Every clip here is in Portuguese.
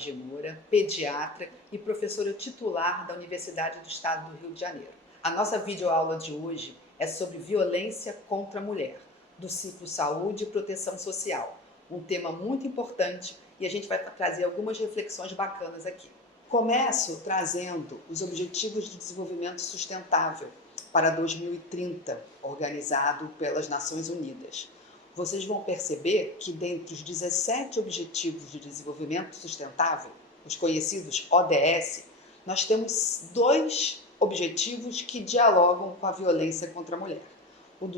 Borges de Moura, pediatra e professora titular da Universidade do Estado do Rio de Janeiro. A nossa videoaula de hoje é sobre violência contra a mulher, do ciclo Saúde e Proteção Social, um tema muito importante e a gente vai trazer algumas reflexões bacanas aqui. Começo trazendo os Objetivos de Desenvolvimento Sustentável para 2030, organizado pelas Nações Unidas. Vocês vão perceber que dentre os 17 Objetivos de Desenvolvimento Sustentável, os conhecidos ODS, nós temos 2 objetivos que dialogam com a violência contra a mulher, o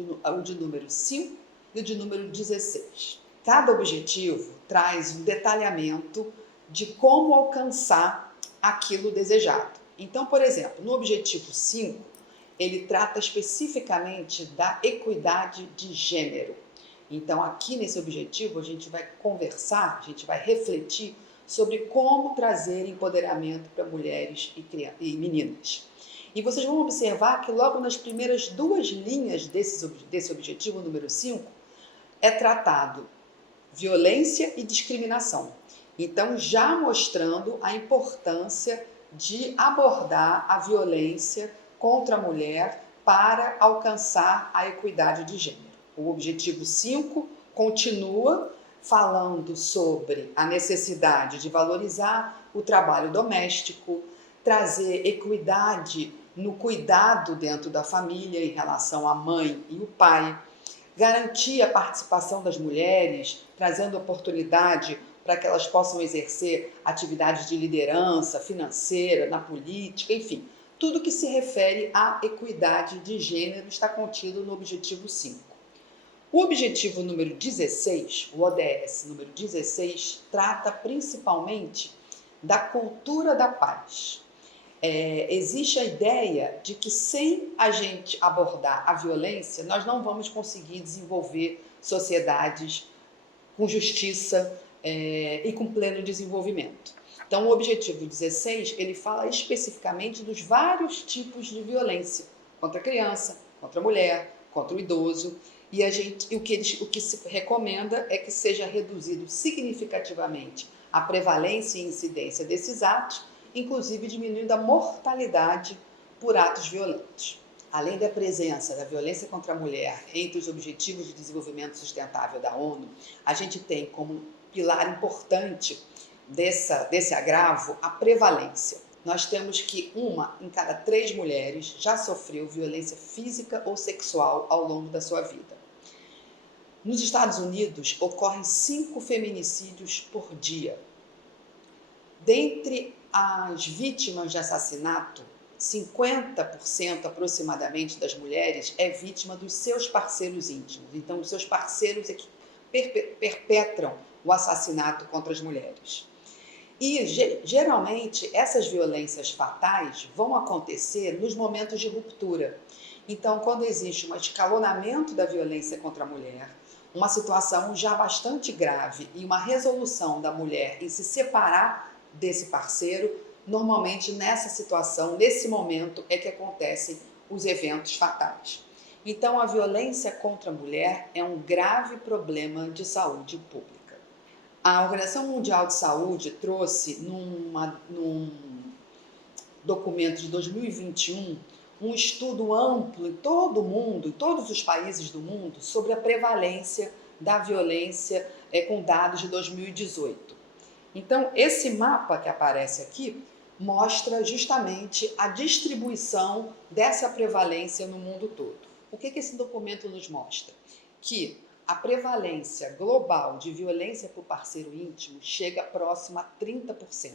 de número 5 e o de número 16. Cada objetivo traz um detalhamento de como alcançar aquilo desejado. Então, por exemplo, no objetivo 5, ele trata especificamente da equidade de gênero. Então, aqui nesse objetivo, a gente vai conversar, a gente vai refletir sobre como trazer empoderamento para mulheres e meninas. E vocês vão observar que logo nas primeiras 2 linhas desse objetivo número 5, é tratado violência e discriminação. Então, já mostrando a importância de abordar a violência contra a mulher para alcançar a equidade de gênero. O objetivo 5 continua falando sobre a necessidade de valorizar o trabalho doméstico, trazer equidade no cuidado dentro da família em relação à mãe e o pai, garantir a participação das mulheres, trazendo oportunidade para que elas possam exercer atividades de liderança financeira, na política, enfim. Tudo que se refere à equidade de gênero está contido no objetivo 5. O objetivo número 16, o ODS número 16, trata principalmente da cultura da paz. Existe a ideia de que sem a gente abordar a violência, nós não vamos conseguir desenvolver sociedades com justiça e com pleno desenvolvimento. Então, o objetivo 16, ele fala especificamente dos vários tipos de violência contra a criança, contra a mulher, contra o idoso, e o que se recomenda é que seja reduzido significativamente a prevalência e incidência desses atos, inclusive diminuindo a mortalidade por atos violentos. Além da presença da violência contra a mulher entre os Objetivos de Desenvolvimento Sustentável da ONU, a gente tem como pilar importante desse agravo a prevalência. Nós temos que 1 em cada 3 mulheres já sofreu violência física ou sexual ao longo da sua vida. Nos Estados Unidos, ocorrem 5 feminicídios por dia. Dentre as vítimas de assassinato, 50% aproximadamente das mulheres é vítima dos seus parceiros íntimos. Então, os seus parceiros é que perpetram o assassinato contra as mulheres. E, geralmente, essas violências fatais vão acontecer nos momentos de ruptura. Então, quando existe um escalonamento da violência contra a mulher, uma situação já bastante grave e uma resolução da mulher em se separar desse parceiro, normalmente nessa situação, nesse momento, é que acontecem os eventos fatais. Então, a violência contra a mulher é um grave problema de saúde pública. A Organização Mundial de Saúde trouxe num documento de 2021 um estudo amplo em todo o mundo, em todos os países do mundo, sobre a prevalência da violência com dados de 2018. Então, esse mapa que aparece aqui mostra justamente a distribuição dessa prevalência no mundo todo. O que esse documento nos mostra? Que a prevalência global de violência por parceiro íntimo chega próxima a 30%.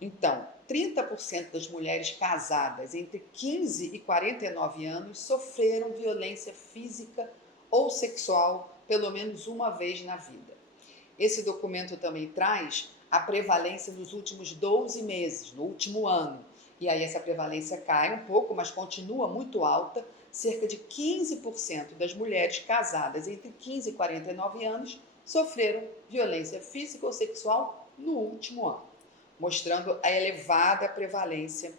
Então, 30% das mulheres casadas entre 15 e 49 anos sofreram violência física ou sexual pelo menos uma vez na vida. Esse documento também traz a prevalência nos últimos 12 meses, no último ano. E aí essa prevalência cai um pouco, mas continua muito alta. Cerca de 15% das mulheres casadas entre 15 e 49 anos sofreram violência física ou sexual no último ano, mostrando a elevada prevalência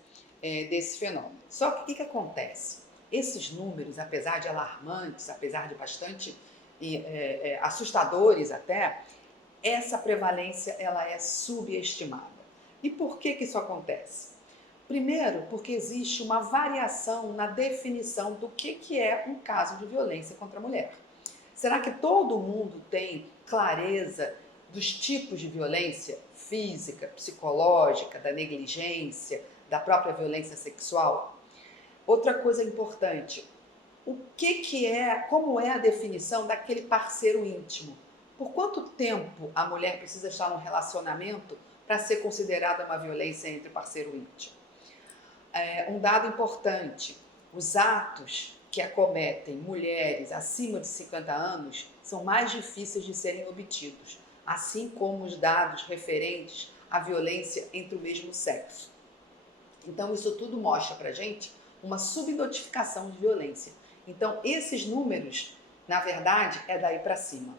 desse fenômeno. Só que o que acontece? Esses números, apesar de alarmantes, apesar de bastante assustadores até, essa prevalência ela é subestimada. E por que isso acontece? Primeiro, porque existe uma variação na definição do que é um caso de violência contra a mulher. Será que todo mundo tem clareza dos tipos de violência física, psicológica, da negligência, da própria violência sexual? Outra coisa importante, como é a definição daquele parceiro íntimo? Por quanto tempo a mulher precisa estar num relacionamento para ser considerada uma violência entre o parceiro íntimo? Um dado importante, os atos que acometem mulheres acima de 50 anos são mais difíceis de serem obtidos, assim como os dados referentes à violência entre o mesmo sexo. Então, isso tudo mostra para a gente uma subnotificação de violência. Então, esses números, na verdade, é daí para cima.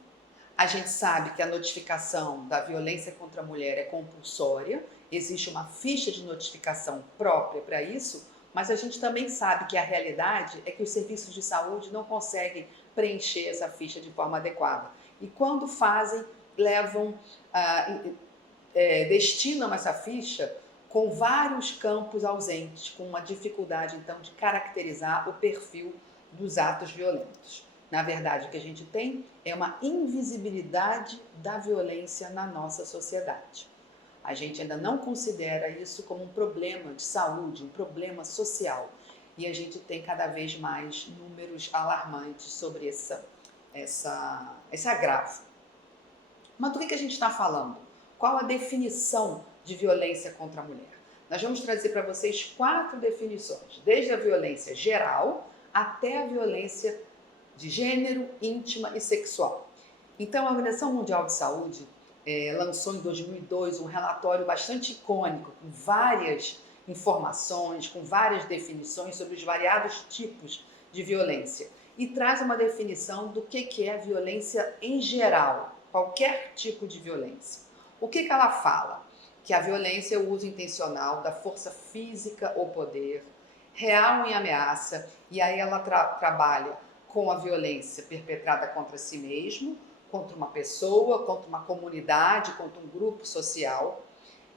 A gente sabe que a notificação da violência contra a mulher é compulsória, existe uma ficha de notificação própria para isso, mas a gente também sabe que a realidade é que os serviços de saúde não conseguem preencher essa ficha de forma adequada. E quando fazem, destinam essa ficha com vários campos ausentes, com uma dificuldade, então, de caracterizar o perfil dos atos violentos. Na verdade, o que a gente tem é uma invisibilidade da violência na nossa sociedade. A gente ainda não considera isso como um problema de saúde, um problema social. E a gente tem cada vez mais números alarmantes sobre esse agravo. Mas do que a gente está falando? Qual a definição de violência contra a mulher? Nós vamos trazer para vocês 4 definições, desde a violência geral até a violência de gênero, íntima e sexual. Então, a Organização Mundial de Saúde lançou em 2002 um relatório bastante icônico, com várias informações, com várias definições sobre os variados tipos de violência. E traz uma definição do que é violência em geral, qualquer tipo de violência. O que ela fala? Que a violência é o uso intencional da força física ou poder, real em ameaça, e aí ela trabalha com a violência perpetrada contra si mesmo, contra uma pessoa, contra uma comunidade, contra um grupo social,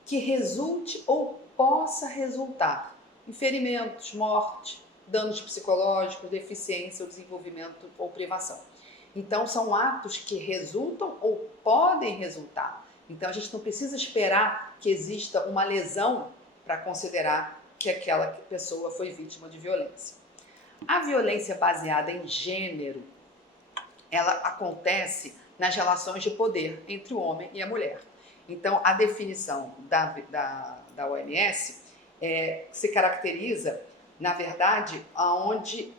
que resulte ou possa resultar em ferimentos, morte, danos psicológicos, deficiência ou desenvolvimento ou privação. Então, são atos que resultam ou podem resultar. Então, a gente não precisa esperar que exista uma lesão para considerar que aquela pessoa foi vítima de violência. A violência baseada em gênero, ela acontece nas relações de poder entre o homem e a mulher. Então, a definição da OMS se caracteriza, na verdade, onde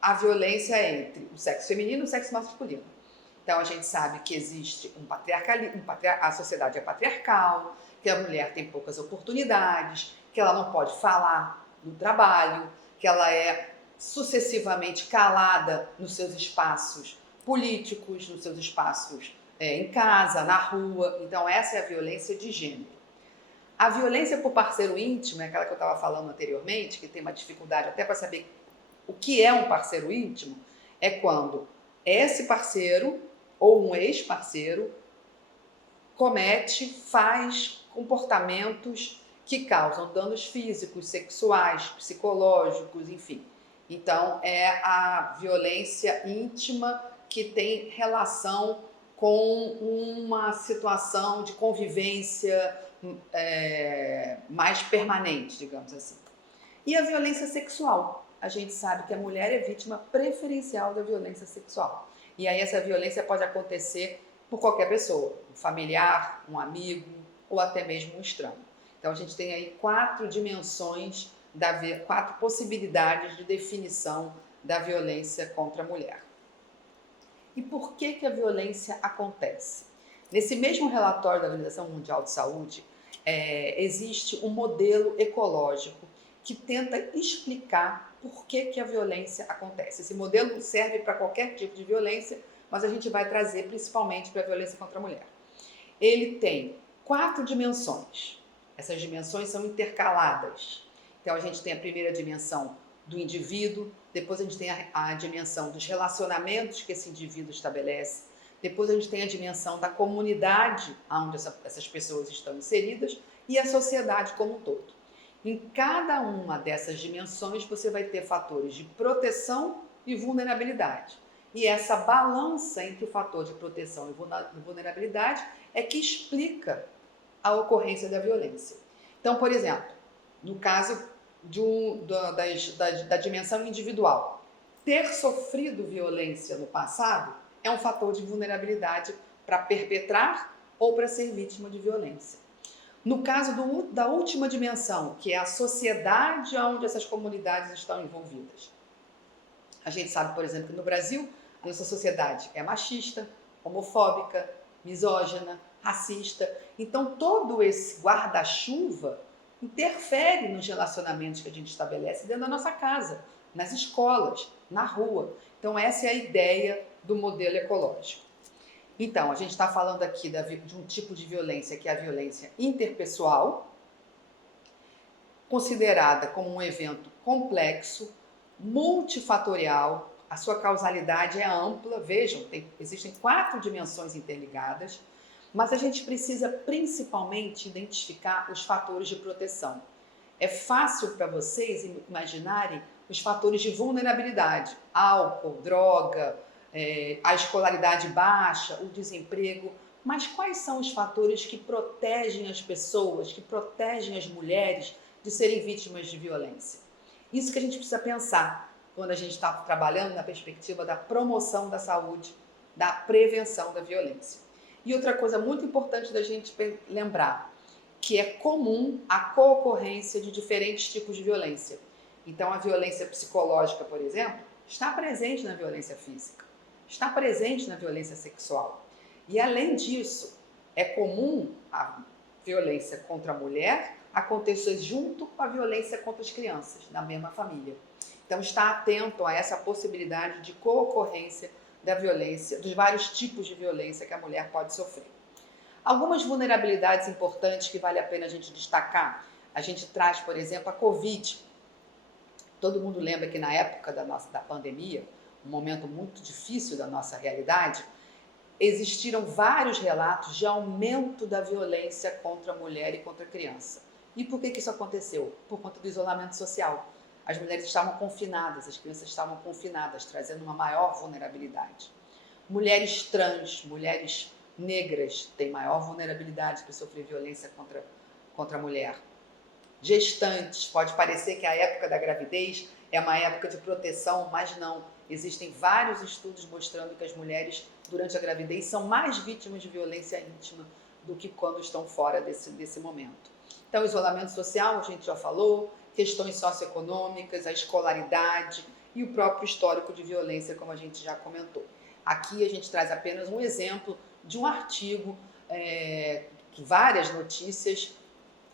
a violência é entre o sexo feminino e o sexo masculino. Então, a gente sabe que existe a sociedade é patriarcal, que a mulher tem poucas oportunidades, que ela não pode falar no trabalho, que ela é sucessivamente calada nos seus espaços políticos, nos seus espaços em casa, na rua. Então, essa é a violência de gênero. A violência por parceiro íntimo, é aquela que eu estava falando anteriormente, que tem uma dificuldade até para saber o que é um parceiro íntimo, é quando esse parceiro ou um ex-parceiro faz comportamentos que causam danos físicos, sexuais, psicológicos, enfim. Então, é a violência íntima que tem relação com uma situação de convivência mais permanente, digamos assim. E a violência sexual. A gente sabe que a mulher é vítima preferencial da violência sexual. E aí essa violência pode acontecer por qualquer pessoa, um familiar, um amigo ou até mesmo um estranho. Então a gente tem aí 4 dimensões, 4 possibilidades de definição da violência contra a mulher. E por que a violência acontece? Nesse mesmo relatório da Organização Mundial de Saúde, existe um modelo ecológico que tenta explicar por que a violência acontece. Esse modelo serve para qualquer tipo de violência, mas a gente vai trazer principalmente para a violência contra a mulher. Ele tem 4 dimensões. Essas dimensões são intercaladas. Então, a gente tem a primeira dimensão do indivíduo, depois a gente tem a dimensão dos relacionamentos que esse indivíduo estabelece, Depois a gente tem a dimensão da comunidade onde essas pessoas estão inseridas e a sociedade como um todo. Em cada uma dessas dimensões você vai ter fatores de proteção e vulnerabilidade. E essa balança entre o fator de proteção e vulnerabilidade é que explica a ocorrência da violência. Então, por exemplo, no caso da dimensão individual, ter sofrido violência no passado é um fator de vulnerabilidade para perpetrar ou para ser vítima de violência. No caso da última dimensão, que é a sociedade onde essas comunidades estão envolvidas. A gente sabe, por exemplo, que no Brasil, a nossa sociedade é machista, homofóbica, misógina, racista. Então, todo esse guarda-chuva interfere nos relacionamentos que a gente estabelece dentro da nossa casa, nas escolas, na rua. Então, essa é a ideia do modelo ecológico. Então, a gente está falando aqui de um tipo de violência que é a violência interpessoal, considerada como um evento complexo, multifatorial, a sua causalidade é ampla, vejam, existem 4 dimensões interligadas, mas a gente precisa principalmente identificar os fatores de proteção. É fácil para vocês imaginarem os fatores de vulnerabilidade, álcool, droga, a escolaridade baixa, o desemprego, mas quais são os fatores que protegem as pessoas, que protegem as mulheres de serem vítimas de violência? Isso que a gente precisa pensar quando a gente está trabalhando na perspectiva da promoção da saúde, da prevenção da violência. E outra coisa muito importante da gente lembrar, que é comum a co-ocorrência de diferentes tipos de violência. Então, a violência psicológica, por exemplo, está presente na violência física, está presente na violência sexual. E, além disso, é comum a violência contra a mulher acontecer junto com a violência contra as crianças, na mesma família. Então, está atento a essa possibilidade de co-ocorrência da violência, dos vários tipos de violência que a mulher pode sofrer. Algumas vulnerabilidades importantes que vale a pena a gente destacar, a gente traz, por exemplo, a Covid. Todo mundo lembra que na época da pandemia, um momento muito difícil da nossa realidade, existiram vários relatos de aumento da violência contra a mulher e contra a criança. E por que isso aconteceu? Por conta do isolamento social. As mulheres estavam confinadas, as crianças estavam confinadas, trazendo uma maior vulnerabilidade. Mulheres trans, mulheres negras têm maior vulnerabilidade para sofrer violência contra a mulher. Gestantes, pode parecer que a época da gravidez é uma época de proteção, mas não. Existem vários estudos mostrando que as mulheres, durante a gravidez, são mais vítimas de violência íntima do que quando estão fora desse momento. Então, o isolamento social, a gente já falou, questões socioeconômicas, a escolaridade e o próprio histórico de violência, como a gente já comentou. Aqui a gente traz apenas um exemplo de um artigo, várias notícias,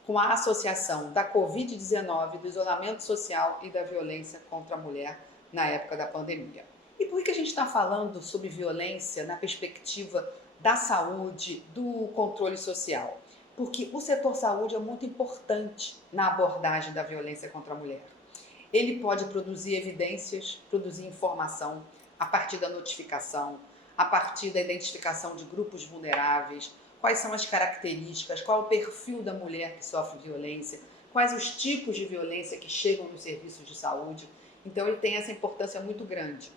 com a associação da Covid-19, do isolamento social e da violência contra a mulher na época da pandemia. E por que a gente está falando sobre violência na perspectiva da saúde, do controle social? Porque o setor saúde é muito importante na abordagem da violência contra a mulher. Ele pode produzir evidências, produzir informação a partir da notificação, a partir da identificação de grupos vulneráveis, quais são as características, qual é o perfil da mulher que sofre violência, quais os tipos de violência que chegam nos serviços de saúde. Então, ele tem essa importância muito grande.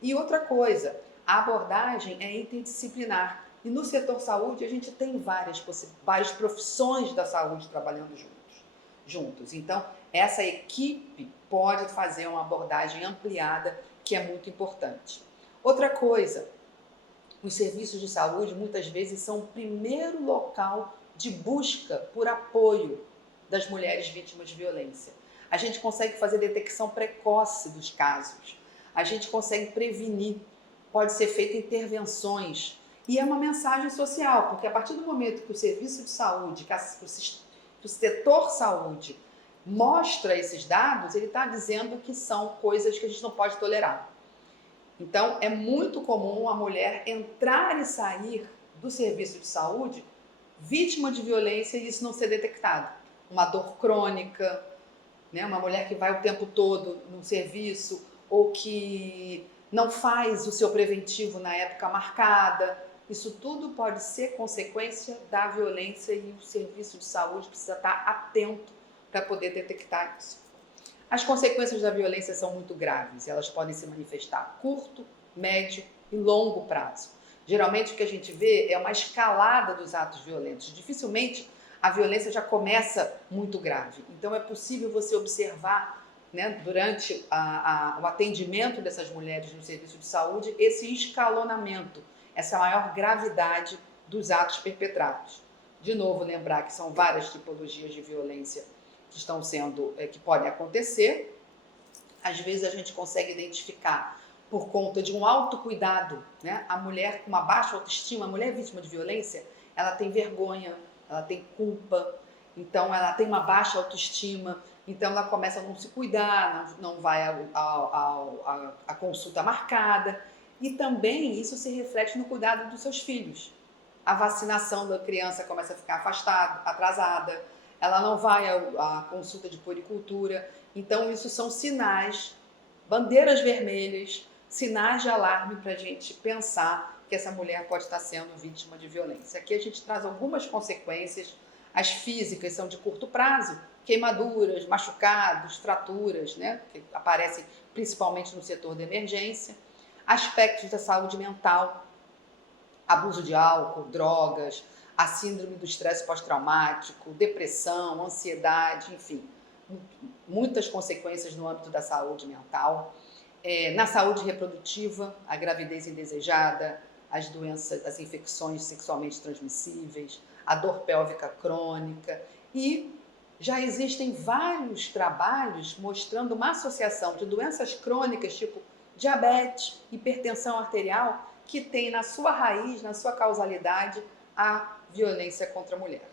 E outra coisa, a abordagem é interdisciplinar. E no setor saúde, a gente tem várias profissões da saúde trabalhando juntos. Então, essa equipe pode fazer uma abordagem ampliada, que é muito importante. Outra coisa, os serviços de saúde muitas vezes são o primeiro local de busca por apoio das mulheres vítimas de violência. A gente consegue fazer detecção precoce dos casos, a gente consegue prevenir, pode ser feita intervenções. E é uma mensagem social, porque a partir do momento que o serviço de saúde, que o setor saúde mostra esses dados, ele está dizendo que são coisas que a gente não pode tolerar. Então, é muito comum a mulher entrar e sair do serviço de saúde vítima de violência e isso não ser detectado. Uma dor crônica, né? Uma mulher que vai o tempo todo no serviço ou que não faz o seu preventivo na época marcada. Isso tudo pode ser consequência da violência e o serviço de saúde precisa estar atento para poder detectar isso. As consequências da violência são muito graves, elas podem se manifestar a curto, médio e longo prazo. Geralmente o que a gente vê é uma escalada dos atos violentos. Dificilmente a violência já começa muito grave. Então é possível você observar, né, durante o atendimento dessas mulheres no serviço de saúde, esse escalonamento, essa maior gravidade dos atos perpetrados. De novo, lembrar que são várias tipologias de violência que podem acontecer. Às vezes a gente consegue identificar por conta de um autocuidado, né? A mulher com uma baixa autoestima, a mulher vítima de violência, ela tem vergonha, ela tem culpa, então ela tem uma baixa autoestima, então ela começa a não se cuidar, não vai à consulta marcada, e também isso se reflete no cuidado dos seus filhos. A vacinação da criança começa a ficar afastada, atrasada, ela não vai à consulta de puericultura. Então, isso são sinais, bandeiras vermelhas, sinais de alarme para a gente pensar que essa mulher pode estar sendo vítima de violência. Aqui a gente traz algumas consequências. As físicas são de curto prazo, queimaduras, machucados, fraturas, né, que aparecem principalmente no setor da emergência. Aspectos da saúde mental, abuso de álcool, drogas, a síndrome do estresse pós-traumático, depressão, ansiedade, enfim, muitas consequências no âmbito da saúde mental. Na saúde reprodutiva, a gravidez indesejada, as doenças, as infecções sexualmente transmissíveis, a dor pélvica crônica, e já existem vários trabalhos mostrando uma associação de doenças crônicas, tipo diabetes, hipertensão arterial, que tem na sua raiz, na sua causalidade, a violência contra a mulher.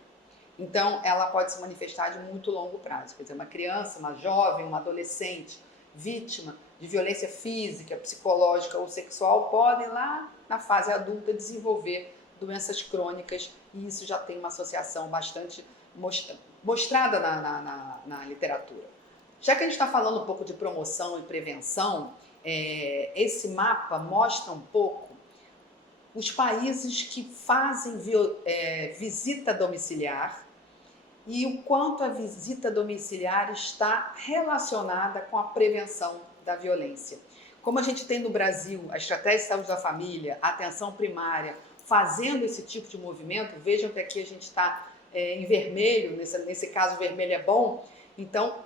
Então, ela pode se manifestar de muito longo prazo. Quer dizer, uma criança, uma jovem, uma adolescente vítima de violência física, psicológica ou sexual podem lá na fase adulta desenvolver doenças crônicas, e isso já tem uma associação bastante mostrada na literatura. Já que a gente está falando um pouco de promoção e prevenção, esse mapa mostra um pouco os países que fazem visita domiciliar e o quanto a visita domiciliar está relacionada com a prevenção da violência. Como a gente tem no Brasil a estratégia de saúde da família, a atenção primária, fazendo esse tipo de movimento, vejam que aqui a gente está em vermelho, nesse caso o vermelho é bom, então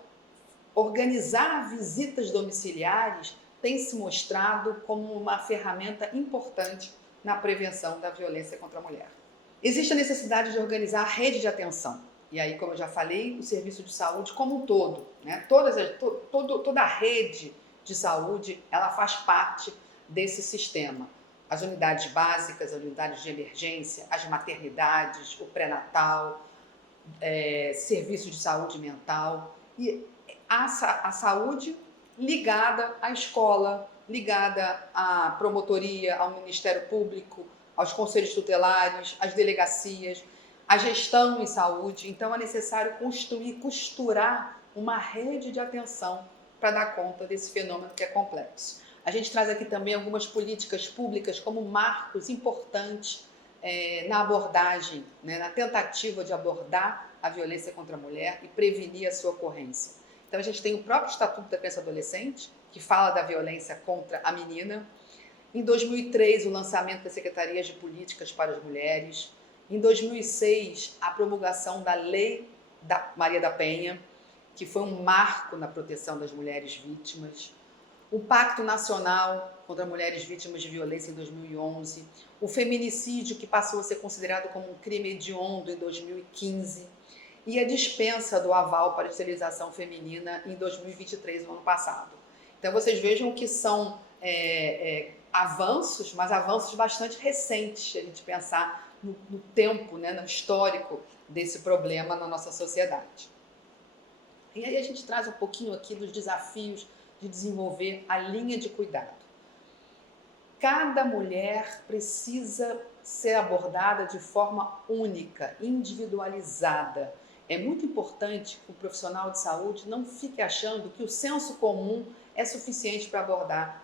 organizar visitas domiciliares tem se mostrado como uma ferramenta importante na prevenção da violência contra a mulher. Existe a necessidade de organizar a rede de atenção. E aí, como eu já falei, o serviço de saúde como um todo, né? Toda a rede de saúde, ela faz parte desse sistema. As unidades básicas, as unidades de emergência, as maternidades, o pré-natal, serviço de saúde mental e a saúde ligada à escola, ligada à promotoria, ao Ministério Público, aos conselhos tutelares, às delegacias, a gestão em saúde. Então é necessário costurar uma rede de atenção para dar conta desse fenômeno que é complexo. A gente traz aqui também algumas políticas públicas como marcos importantes na abordagem, né, na tentativa de abordar a violência contra a mulher e prevenir a sua ocorrência. Então a gente tem o próprio Estatuto da Criança e Adolescente, que fala da violência contra a menina. Em 2003, o lançamento das Secretarias de Políticas para as Mulheres. Em 2006, a promulgação da Lei da Maria da Penha, que foi um marco na proteção das mulheres vítimas. O Pacto Nacional contra Mulheres Vítimas de Violência em 2011. O feminicídio, que passou a ser considerado como um crime hediondo em 2015. E a dispensa do aval para a esterilização feminina em 2023, no ano passado. Então, vocês vejam que são avanços, mas avanços bastante recentes, se a gente pensar no tempo, né, no histórico desse problema na nossa sociedade. E aí a gente traz um pouquinho aqui dos desafios de desenvolver a linha de cuidado. Cada mulher precisa ser abordada de forma única, individualizada. É muito importante que o profissional de saúde não fique achando que o senso comum é suficiente para abordar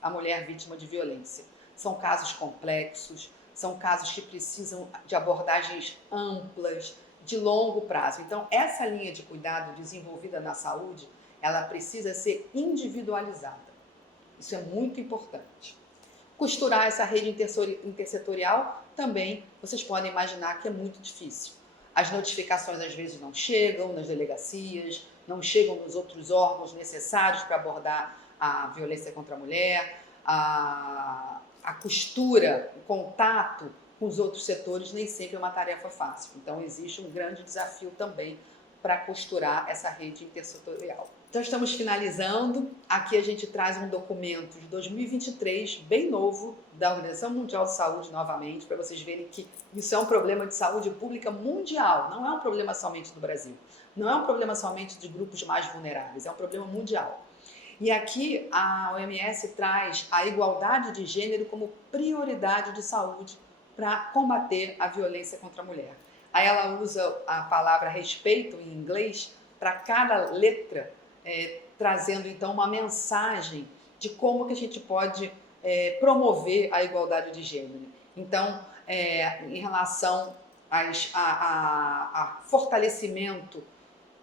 a mulher vítima de violência. São casos complexos, são casos que precisam de abordagens amplas, de longo prazo. Então, essa linha de cuidado desenvolvida na saúde, ela precisa ser individualizada. Isso é muito importante. Costurar essa rede intersetorial também, vocês podem imaginar que é muito difícil. As notificações às vezes não chegam nas delegacias, não chegam nos outros órgãos necessários para abordar a violência contra a mulher, a costura, o contato com os outros setores nem sempre é uma tarefa fácil. Então, existe um grande desafio também para costurar essa rede intersetorial. Então, estamos finalizando. Aqui a gente traz um documento de 2023, bem novo, da Organização Mundial de Saúde, novamente, para vocês verem que isso é um problema de saúde pública mundial, não é um problema somente do Brasil, não é um problema somente de grupos mais vulneráveis, é um problema mundial. E aqui a OMS traz a igualdade de gênero como prioridade de saúde para combater a violência contra a mulher. Aí ela usa a palavra respeito em inglês para cada letra, trazendo então uma mensagem de como que a gente pode promover a igualdade de gênero. Então, em relação a fortalecimento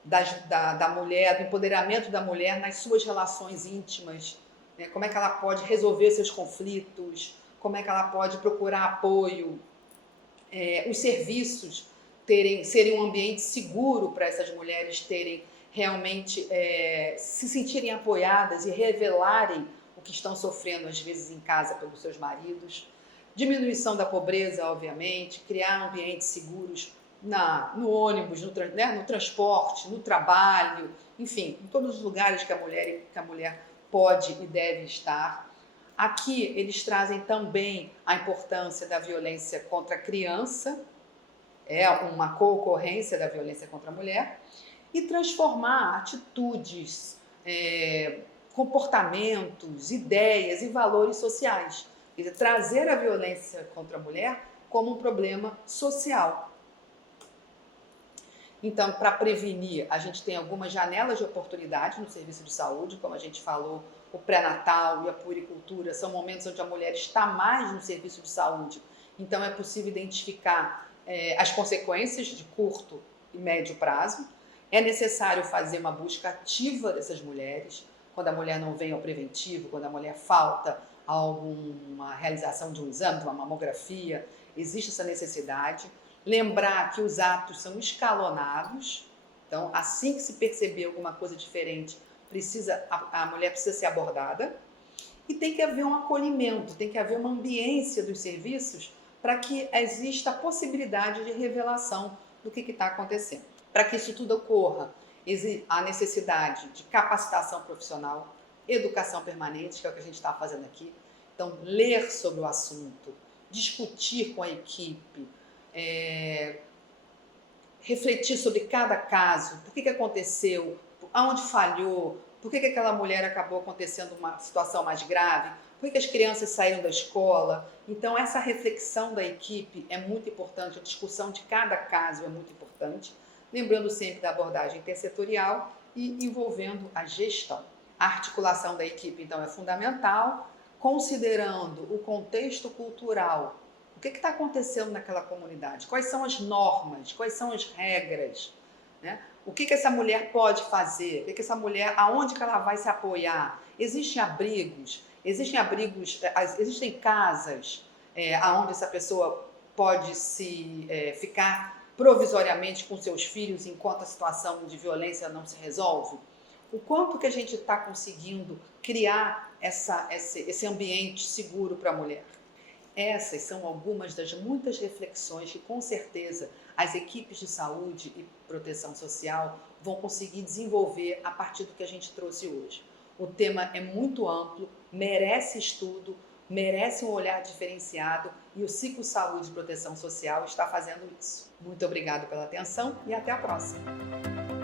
da mulher, do empoderamento da mulher nas suas relações íntimas, né? Como é que ela pode resolver seus conflitos, como é que ela pode procurar apoio, os serviços serem um ambiente seguro para essas mulheres terem realmente se sentirem apoiadas e revelarem o que estão sofrendo às vezes em casa pelos seus maridos, diminuição da pobreza, obviamente, criar ambientes seguros no ônibus, no transporte, no trabalho, enfim, em todos os lugares que a mulher pode e deve estar. Aqui eles trazem também a importância da violência contra a criança, uma co-ocorrência da violência contra a mulher, e transformar atitudes, comportamentos, ideias e valores sociais. Quer dizer, trazer a violência contra a mulher como um problema social. Então, para prevenir, a gente tem algumas janelas de oportunidade no serviço de saúde, como a gente falou, o pré-natal e a puericultura são momentos onde a mulher está mais no serviço de saúde. Então, é possível identificar as consequências de curto e médio prazo. É necessário fazer uma busca ativa dessas mulheres, quando a mulher não vem ao preventivo, quando a mulher falta a alguma realização de um exame, de uma mamografia, existe essa necessidade. Lembrar que os atos são escalonados, então assim que se perceber alguma coisa diferente, a mulher precisa ser abordada, e tem que haver um acolhimento, tem que haver uma ambiência dos serviços para que exista a possibilidade de revelação do que está acontecendo. Para que isso tudo ocorra, há necessidade de capacitação profissional, educação permanente, que é o que a gente está fazendo aqui. Então, ler sobre o assunto, discutir com a equipe, refletir sobre cada caso, por que aconteceu, aonde falhou, por que aquela mulher acabou acontecendo uma situação mais grave, por que as crianças saíram da escola. Então, essa reflexão da equipe é muito importante, a discussão de cada caso é muito importante, lembrando sempre da abordagem intersetorial e envolvendo a gestão. A articulação da equipe, então, é fundamental, considerando o contexto cultural. O que está acontecendo naquela comunidade? Quais são as normas? Quais são as regras? Né? O que essa mulher pode fazer? O que essa mulher, aonde que ela vai se apoiar? Existem abrigos, existem casas aonde essa pessoa pode ficar provisoriamente com seus filhos enquanto a situação de violência não se resolve? O quanto que a gente está conseguindo criar esse ambiente seguro para a mulher? Essas são algumas das muitas reflexões que, com certeza, as equipes de saúde e proteção social vão conseguir desenvolver a partir do que a gente trouxe hoje. O tema é muito amplo, merece estudo, merece um olhar diferenciado e o Ciclo Saúde e Proteção Social está fazendo isso. Muito obrigada pela atenção e até a próxima!